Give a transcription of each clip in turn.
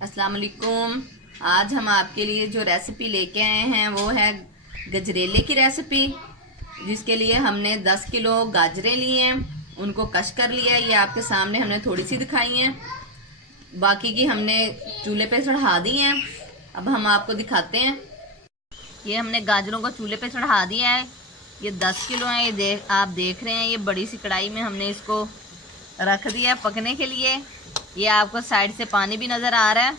अस्सलाम वालेकुम। आज हम आपके लिए जो रेसिपी लेके आए हैं वो है गजरेले की रेसिपी, जिसके लिए हमने 10 किलो गाजरें ली हैं, उनको कश कर लिया है। ये आपके सामने हमने थोड़ी सी दिखाई हैं, बाकी की हमने चूल्हे पे चढ़ा दी हैं। अब हम आपको दिखाते हैं। ये हमने गाजरों को चूल्हे पे चढ़ा दिया है। ये 10 किलो हैं। ये आप देख रहे हैं, ये बड़ी सी कढ़ाई में हमने इसको रख दिया पकने के लिए। ये आपको साइड से पानी भी नज़र आ रहा है।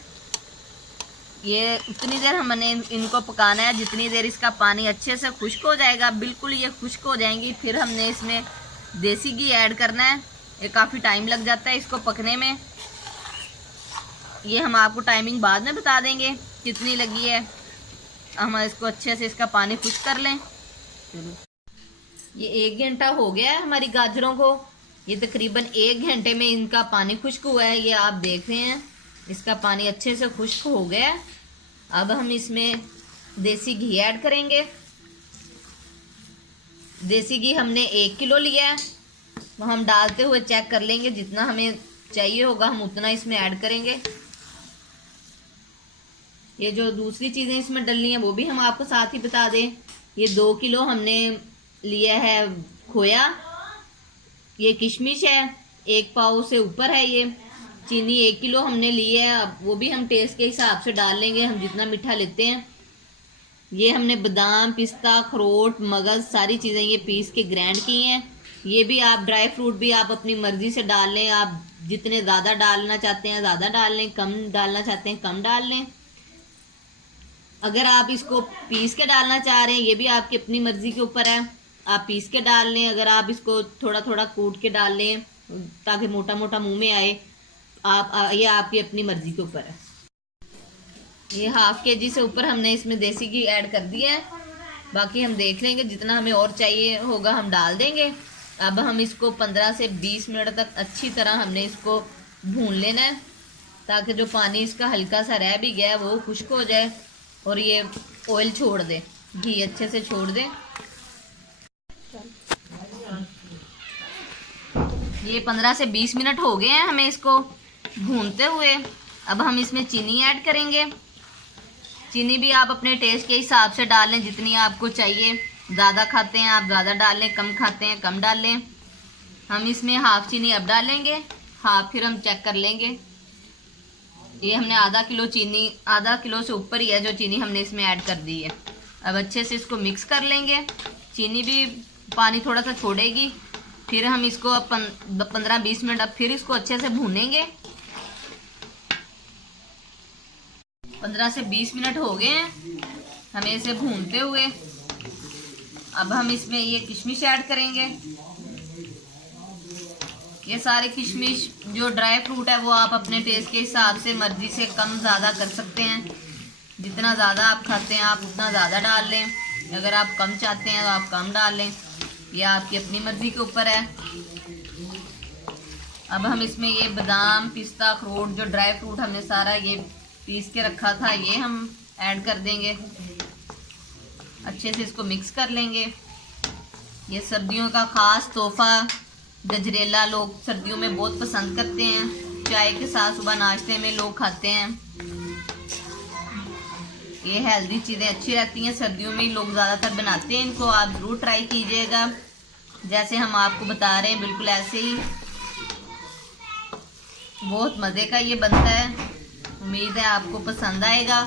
ये उतनी देर हमने इनको पकाना है जितनी देर इसका पानी अच्छे से खुश्क हो जाएगा। बिल्कुल ये खुश्क हो जाएंगी, फिर हमने इसमें देसी घी ऐड करना है। ये काफ़ी टाइम लग जाता है इसको पकने में। ये हम आपको टाइमिंग बाद में बता देंगे कितनी लगी है। हम इसको अच्छे से इसका पानी खुश्क कर लें। ये 1 घंटा हो गया है हमारी गाजरों को। ये तकरीबन 1 घंटे में इनका पानी खुश्क हुआ है। ये आप देख रहे हैं, इसका पानी अच्छे से खुश्क हो गया है। अब हम इसमें देसी घी ऐड करेंगे। देसी घी हमने 1 किलो लिया है। तो हम डालते हुए चेक कर लेंगे, जितना हमें चाहिए होगा हम उतना इसमें ऐड करेंगे। ये जो दूसरी चीज़ें इसमें डलनी है वो भी हम आपको साथ ही बता दें। ये 2 किलो हमने लिया है खोया। ये किशमिश है, 1 पाव से ऊपर है। ये चीनी 1 किलो हमने ली है। अब वो भी हम टेस्ट के हिसाब से डाल लेंगे, हम जितना मीठा लेते हैं। ये हमने बादाम, पिस्ता, अखरोट, मगज सारी चीज़ें ये पीस के ग्राइंड की हैं। ये भी आप ड्राई फ्रूट भी आप अपनी मर्जी से डाल लें। आप जितने ज़्यादा डालना चाहते हैं ज़्यादा डाल लें, कम डालना चाहते हैं कम डाल लें। अगर आप इसको पीस के डालना चाह रहे हैं, ये भी आपकी अपनी मर्जी के ऊपर है, आप पीस के डाल लें। अगर आप इसको थोड़ा थोड़ा कूट के डाल लें ताकि मोटा मोटा मुंह में आए, ये आपकी अपनी मर्जी के ऊपर है। ये ½ kg से ऊपर हमने इसमें देसी घी ऐड कर दिया है। बाकी हम देख लेंगे, जितना हमें और चाहिए होगा हम डाल देंगे। अब हम इसको 15 से 20 मिनट तक अच्छी तरह हमने इसको भून लेना है, ताकि जो पानी इसका हल्का सा रह भी गया है वो खुश्क हो जाए और ये ऑयल छोड़ दे, घी अच्छे से छोड़ दे। ये 15 से 20 मिनट हो गए हैं हमें इसको भूनते हुए। अब हम इसमें चीनी ऐड करेंगे। चीनी भी आप अपने टेस्ट के हिसाब से डाल लें, जितनी आपको चाहिए। ज़्यादा खाते हैं आप ज़्यादा डाल लें, कम खाते हैं कम डाल लें। हम इसमें ½ चीनी अब डालेंगे, हाफ फिर हम चेक कर लेंगे। ये हमने ½ किलो चीनी, ½ किलो से ऊपर ही है जो चीनी हमने इसमें ऐड कर दी है। अब अच्छे से इसको मिक्स कर लेंगे। चीनी भी पानी थोड़ा सा छोड़ेगी। फिर हम इसको 15-20 मिनट अब फिर इसको अच्छे से भूनेंगे। 15 से 20 मिनट हो गए हैं हमें इसे भूनते हुए। अब हम इसमें ये किशमिश ऐड करेंगे। ये सारे किशमिश जो ड्राई फ्रूट है वो आप अपने टेस्ट के हिसाब से मर्जी से कम ज़्यादा कर सकते हैं। जितना ज़्यादा आप खाते हैं आप उतना ज़्यादा डाल लें। अगर आप कम चाहते हैं तो आप कम डाल लें, यह आपकी अपनी मर्जी के ऊपर है। अब हम इसमें ये बादाम, पिस्ता, अखरोट जो ड्राई फ्रूट हमने सारा ये पीस के रखा था ये हम ऐड कर देंगे। अच्छे से इसको मिक्स कर लेंगे। ये सर्दियों का ख़ास तोहफा गजरेला लोग सर्दियों में बहुत पसंद करते हैं। चाय के साथ सुबह नाश्ते में लोग खाते हैं। ये हेल्दी चीज़ें अच्छी रहती हैं, सर्दियों में लोग ज़्यादातर बनाते हैं इनको। आप ज़रूर ट्राई कीजिएगा, जैसे हम आपको बता रहे हैं बिल्कुल ऐसे ही। बहुत मज़े का ये बनता है, उम्मीद है आपको पसंद आएगा।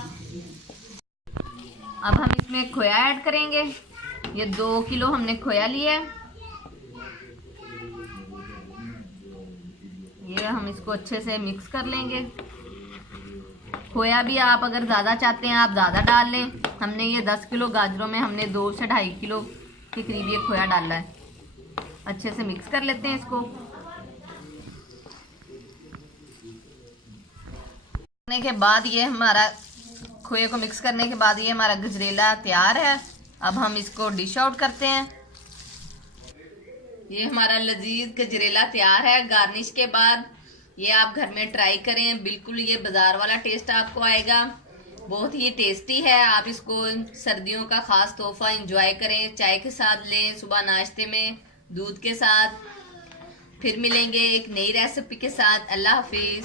अब हम इसमें खोया ऐड करेंगे। ये 2 किलो हमने खोया लिया है। ये हम इसको अच्छे से मिक्स कर लेंगे। खोया भी आप अगर ज़्यादा चाहते हैं आप ज़्यादा डाल लें। हमने ये 10 किलो गाजरों में हमने 2 से 2.5 किलो के करीब ये खोया डाला है। अच्छे से मिक्स कर लेते हैं इसको। करने के बाद ये हमारा खोए को मिक्स करने के बाद ये हमारा गजरेला तैयार है। अब हम इसको डिश आउट करते हैं। ये हमारा लजीज गजरेला तैयार है। गार्निश के बाद ये आप घर में ट्राई करें, बिल्कुल ये बाजार वाला टेस्ट आपको आएगा। बहुत ही टेस्टी है। आप इसको सर्दियों का खास तोहफा एंजॉय करें, चाय के साथ लें, सुबह नाश्ते में दूध के साथ। फिर मिलेंगे एक नई रेसिपी के साथ। अल्लाह हाफिज।